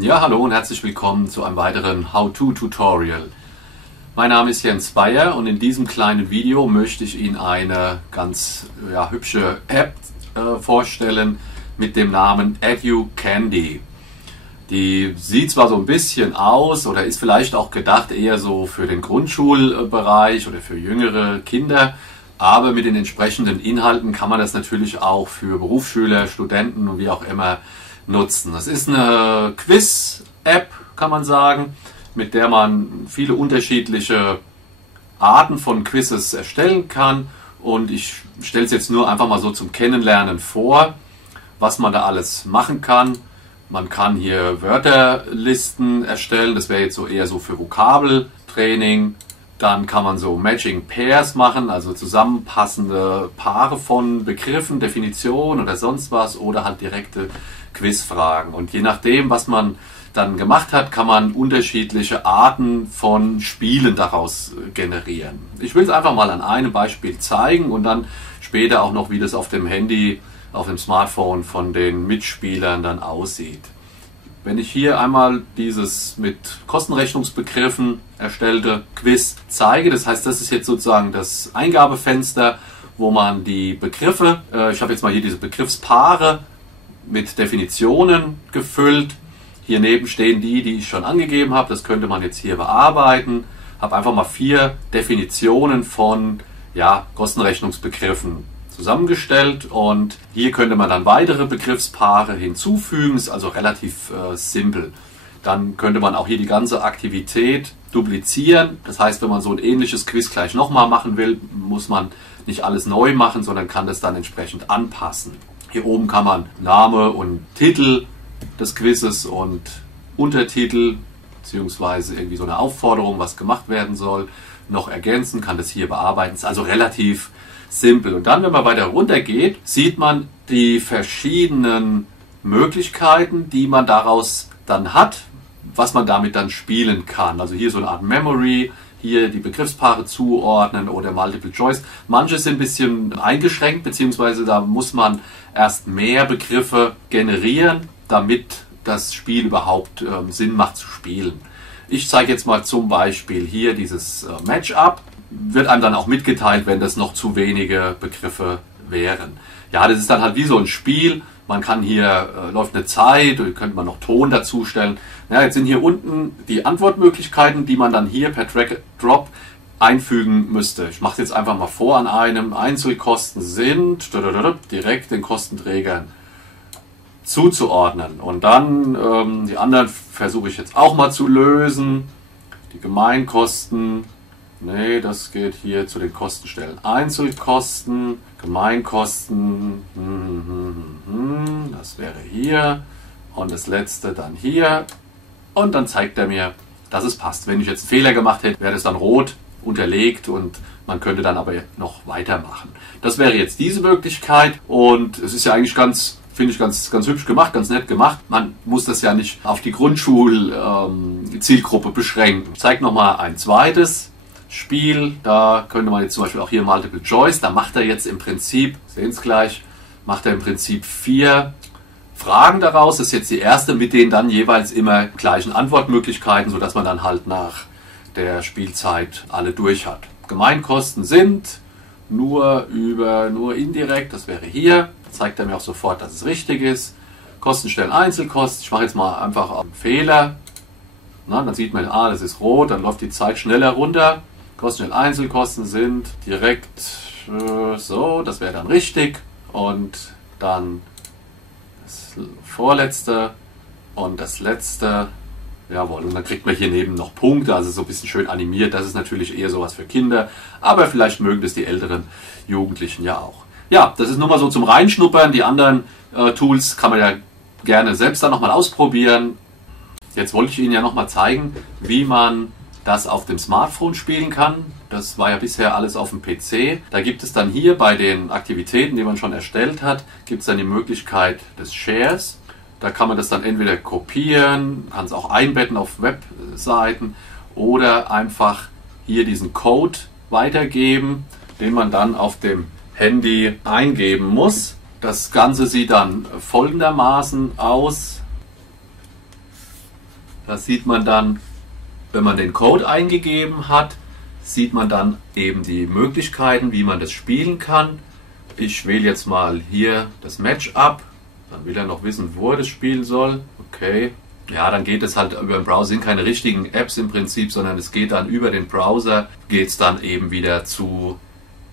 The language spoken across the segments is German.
Ja, hallo und herzlich willkommen zu einem weiteren How-To-Tutorial. Mein Name ist Jens Bayer und in diesem kleinen Video möchte ich Ihnen eine ganz hübsche App vorstellen mit dem Namen Educandy. Die sieht zwar so ein bisschen aus oder ist vielleicht auch gedacht eher so für den Grundschulbereich oder für jüngere Kinder, aber mit den entsprechenden Inhalten kann man das natürlich auch für Berufsschüler, Studenten und wie auch immer nutzen. Das ist eine Quiz-App, kann man sagen, mit der man viele unterschiedliche Arten von Quizzes erstellen kann. Und ich stelle es jetzt nur einfach mal so zum Kennenlernen vor, was man da alles machen kann. Man kann hier Wörterlisten erstellen, das wäre jetzt so eher so für Vokabeltraining. Dann kann man so Matching Pairs machen, also zusammenpassende Paare von Begriffen, Definitionen oder sonst was oder halt direkte Quizfragen. Und je nachdem, was man dann gemacht hat, kann man unterschiedliche Arten von Spielen daraus generieren. Ich will es einfach mal an einem Beispiel zeigen und dann später auch noch, wie das auf dem Handy, auf dem Smartphone von den Mitspielern dann aussieht. Wenn ich hier einmal dieses mit Kostenrechnungsbegriffen erstellte Quiz zeige, das heißt, das ist jetzt sozusagen das Eingabefenster, wo man die Begriffe, ich habe jetzt mal hier diese Begriffspaare mit Definitionen gefüllt. Hier neben stehen die ich schon angegeben habe, das könnte man jetzt hier bearbeiten. Habe einfach mal 4 Definitionen von Kostenrechnungsbegriffen zusammengestellt und hier könnte man dann weitere Begriffspaare hinzufügen, ist also relativ simpel. Dann könnte man auch hier die ganze Aktivität duplizieren, das heißt, wenn man so ein ähnliches Quiz gleich nochmal machen will, muss man nicht alles neu machen, sondern kann das dann entsprechend anpassen. Hier oben kann man Name und Titel des Quizzes und Untertitel beziehungsweise irgendwie so eine Aufforderung, was gemacht werden soll, noch ergänzen, kann das hier bearbeiten, ist also relativ simpel. Und dann, wenn man weiter runter geht, sieht man die verschiedenen Möglichkeiten, die man daraus dann hat, was man damit dann spielen kann. Also hier so eine Art Memory, hier die Begriffspaare zuordnen oder Multiple Choice. Manche sind ein bisschen eingeschränkt, beziehungsweise da muss man erst mehr Begriffe generieren, damit das Spiel überhaupt Sinn macht zu spielen. Ich zeige jetzt mal zum Beispiel hier dieses Match-up. Wird einem dann auch mitgeteilt, wenn das noch zu wenige Begriffe wären. Ja, das ist dann halt wie so ein Spiel. Man kann hier, läuft eine Zeit, oder könnte man noch Ton dazustellen. Ja, jetzt sind hier unten die Antwortmöglichkeiten, die man dann hier per Drag-and-Drop einfügen müsste. Ich mache es jetzt einfach mal vor an einem. Einzelkosten sind direkt den Kostenträgern zuzuordnen. Und dann die anderen versuche ich jetzt auch mal zu lösen. Die Gemeinkosten. Nee, das geht hier zu den Kostenstellen. Einzelkosten, Gemeinkosten, das wäre hier und das letzte dann hier und dann zeigt er mir, dass es passt. Wenn ich jetzt einen Fehler gemacht hätte, wäre das dann rot unterlegt und man könnte dann aber noch weitermachen. Das wäre jetzt diese Möglichkeit und es ist ja eigentlich finde ich ganz hübsch gemacht, ganz nett gemacht. Man muss das ja nicht auf die Grundschul-Zielgruppe beschränken. Ich zeige nochmal ein zweites Spiel, da könnte man jetzt zum Beispiel auch hier Multiple Choice, da macht er jetzt im Prinzip, sehen es gleich, macht er im Prinzip 4 Fragen daraus. Das ist jetzt die erste mit den dann jeweils immer gleichen Antwortmöglichkeiten, sodass man dann halt nach der Spielzeit alle durch hat. Gemeinkosten sind nur indirekt, das wäre hier, zeigt er mir auch sofort, dass es richtig ist. Kostenstellen Einzelkosten, ich mache jetzt mal einfach einen Fehler. Na, dann sieht man, das ist rot, dann läuft die Zeit schneller runter. Kostenstellen Einzelkosten sind direkt so, das wäre dann richtig. Und dann das vorletzte und das letzte. Jawohl, und dann kriegt man hier neben noch Punkte, also so ein bisschen schön animiert. Das ist natürlich eher sowas für Kinder, aber vielleicht mögen das die älteren Jugendlichen ja auch. Ja, das ist nur mal so zum Reinschnuppern. Die anderen Tools kann man ja gerne selbst dann nochmal ausprobieren. Jetzt wollte ich Ihnen ja nochmal zeigen, wie man das auf dem Smartphone spielen kann. Das war ja bisher alles auf dem PC. Da gibt es dann hier bei den Aktivitäten, die man schon erstellt hat, gibt es dann die Möglichkeit des Shares. Da kann man das dann entweder kopieren, kann es auch einbetten auf Webseiten oder einfach hier diesen Code weitergeben, den man dann auf dem Handy eingeben muss. Das Ganze sieht dann folgendermaßen aus. Das sieht man dann, wenn man den Code eingegeben hat, sieht man dann eben die Möglichkeiten, wie man das spielen kann. Ich wähle jetzt mal hier das Match ab. Dann will er noch wissen, wo er das spielen soll. Okay. Ja, dann geht es halt über den Browser, sind keine richtigen Apps im Prinzip, sondern es geht dann über den Browser, geht es dann eben wieder zur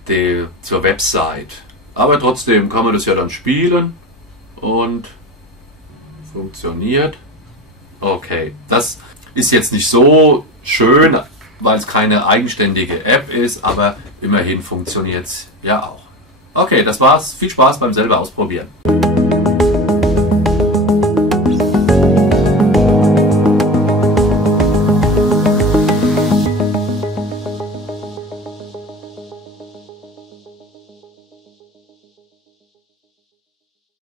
Website. Aber trotzdem kann man das ja dann spielen und funktioniert. Okay, das ist jetzt nicht so schön, weil es keine eigenständige App ist, aber immerhin funktioniert es ja auch. Okay, das war's. Viel Spaß beim selber ausprobieren.